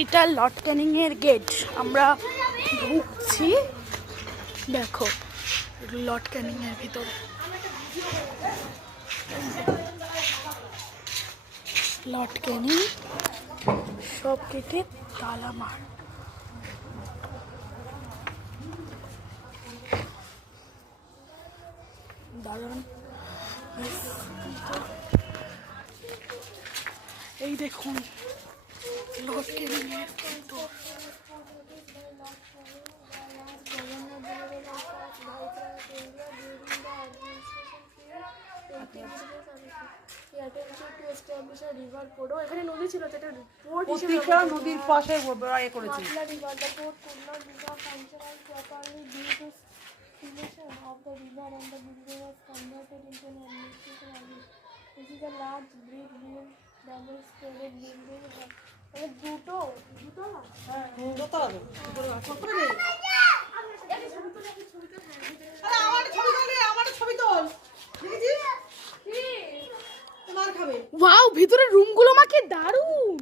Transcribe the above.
এটা লর্ড ক্যানিং এর গেট। আমরা ঢুকছি, দেখো লর্ড ক্যানিং এর ভিতরে। লর্ড ক্যানিং সব কেটে তালা মার। দারুণ। এই দেখুন লর্ড ক্যানিং এর ভিতর। এখানে নদী ছিল, যেটা পোর্ট হিসেবে নদীর পাশে করেছে। Of the river and the building was converted into an administration office. This is a large brick built double-storied building. দুটো ওয়াও, ভিতরে রুমগুলো মাকে দারুণ।